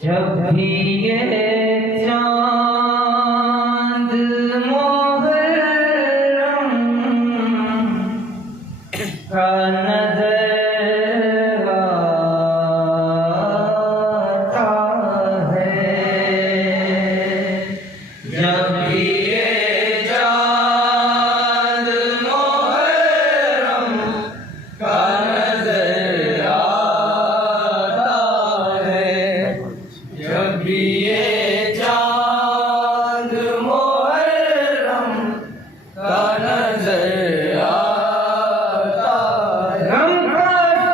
जब भी ये चांद मोहर्रम का नजर आता है, जब भी ये चांद मोहर्रम का नजर आता है, जब भी ये चांद मोहर्रम का नजर आता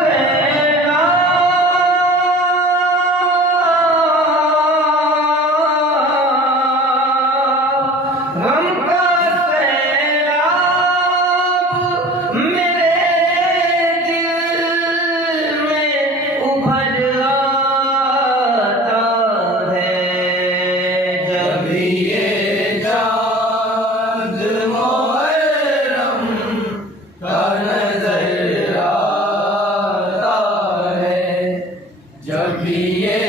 है, गम का सैलाब मेरे दिल में उभर आता है, जब भी ये चांद मोहर्रम का नजर आता है, जब भी ये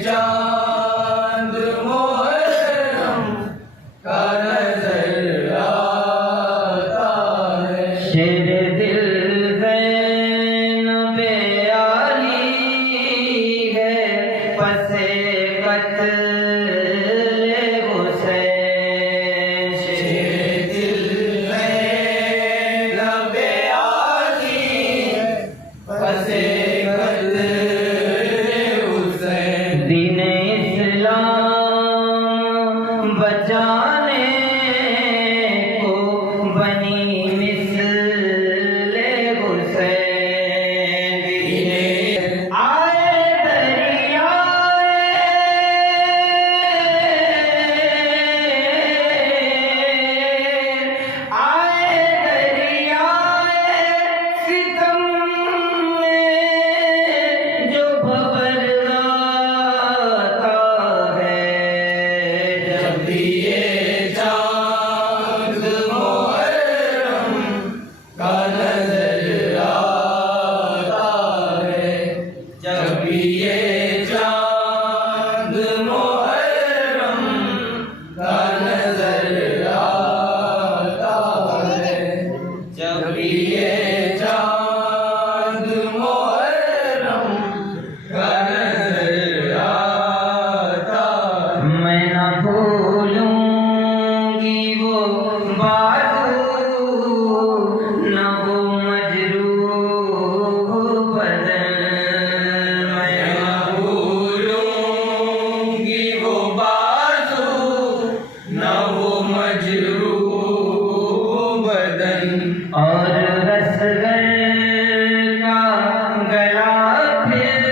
चांद मोहर्रम का नजर आता है। शेर दिल ज़ैनबे आली है, पसे कत्ले हुसैन। शेर दिल ज़ैनबे आली है, पसे कत्ले हुसैन। दीन इस्लाम बचाने को बनी मिस्ले हुसैन। आए दरियाए सितम में जो भंवर आता है, जब भी ये चांद मोहर्रम का नजर आता है, जब भी ये चांद मोहर्रम का नजर आता है, जब भी ये चांद मोहर्रम का नजर आता है। मैं न भूलूंगी वो बाजू, न वो मजरूह बदन। मैं न भूलूंगी वो बाजू, न वो मजरूह बदन। और रसगर का गला फिर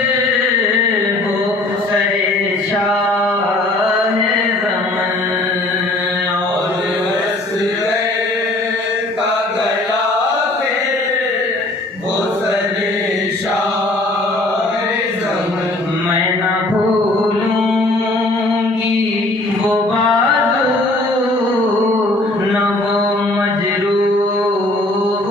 वो सरे शाह ज़मन। और रसगर का गला फिर वो सरे शाह ज़मन। मैं न भूलूंगी वो बाजू, न वो मजरूह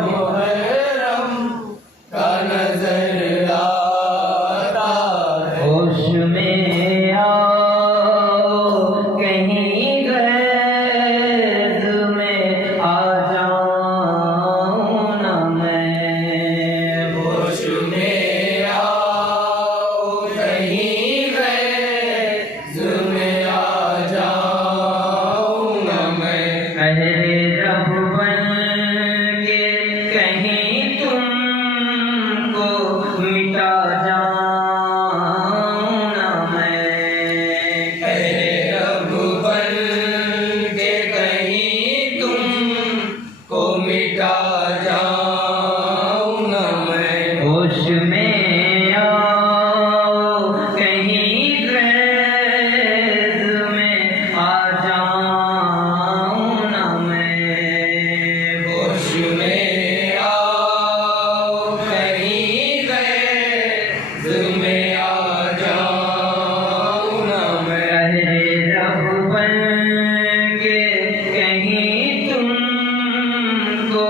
मोहर्रम का नजर आता है। होश में आओ कहीं गैज़ में आ जाऊं ना मैं। होश में आओ कहीं गैज़ में आ जाऊं ना मैं। पहले रब बन के कहीं तुमको मिटा जाऊं ना मैं। पहले रब बन के कहीं तुमको मिटा जाऊं ना मैं। होश में आओ कहीं गैज़ में आ जाऊं ना मैं। होश में आओ कहीं गैज़ में आ जाऊं ना मैं। पहले रब बन के कहीं तुमको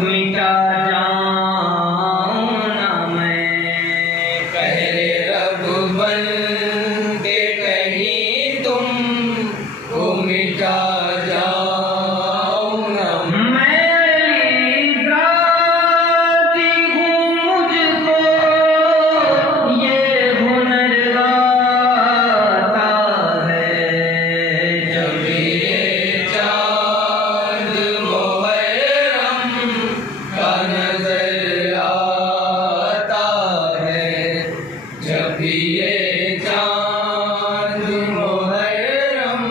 मिटा जाऊं ना मैं। पहले रब बन के कहीं तुमको मिटा जाऊं ना मैं। राज़ी हूँ मुझको ये हुनर आता है। जब ये चाँद मोहर्रम का नजर आता है। जब ये चाँद मोहर्रम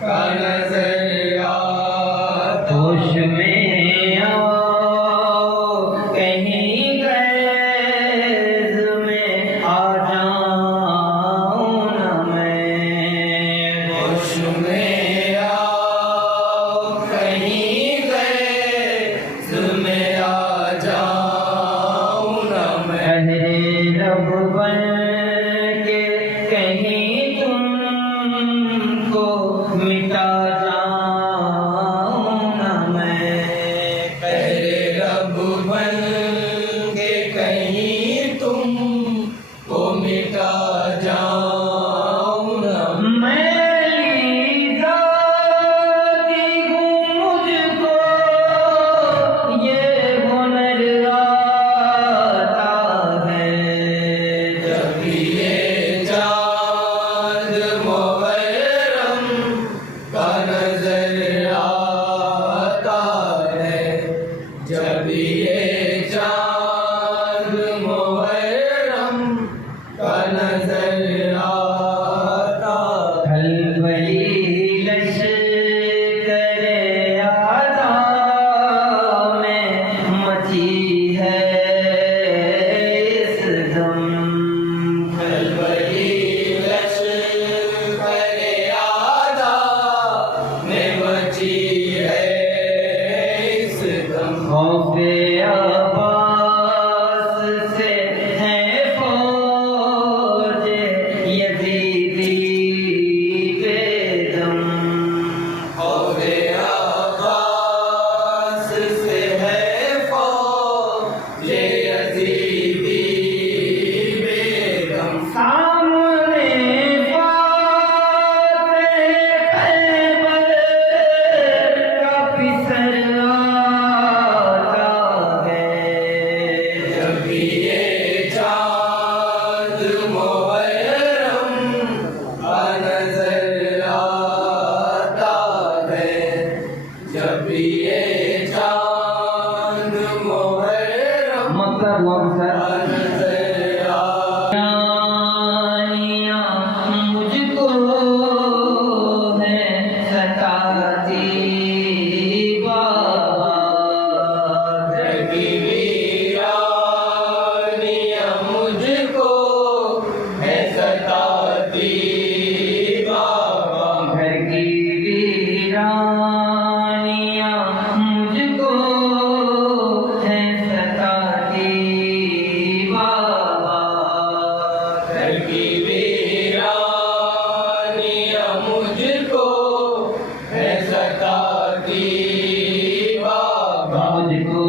का नजर आता। होश में आओ कहीं गैज़ में आ जाऊं ना मैं। होश में आओ कहीं गैज़ में आ जाऊं ना मैं। पहले रब बन के कहीं तुमको मिटा जाऊं ना मैं। पहले रब बन के कहीं तुमको मिटा जाऊं ना मैं। राज़ी हूँ मुझको ये हुनर आता है। जब ये चाँद मोहर्रम का नजर आता है। जब ये चाँद मोहर्रम का नजर आता। खलबली लश्करे आज़ा में मची है इस दम। खलबली लश्करे आज़ा में मची है इस दम। खौफ़े अब्बास से है फौज यज़ीदी बेदम। खौफ़े अब्बास से है फौज यज़ीदी बेदम। सामने खैबर का पिसर आता है। जब ये चाँद मोहर्रम का नजर आता है। जब ये चाँद मोहर्रम का नजर आता। मुझको है सताती बाबा। मुझको है सताती बाबा। घर की वीरानियाँ मुझको है सताती बाप जिको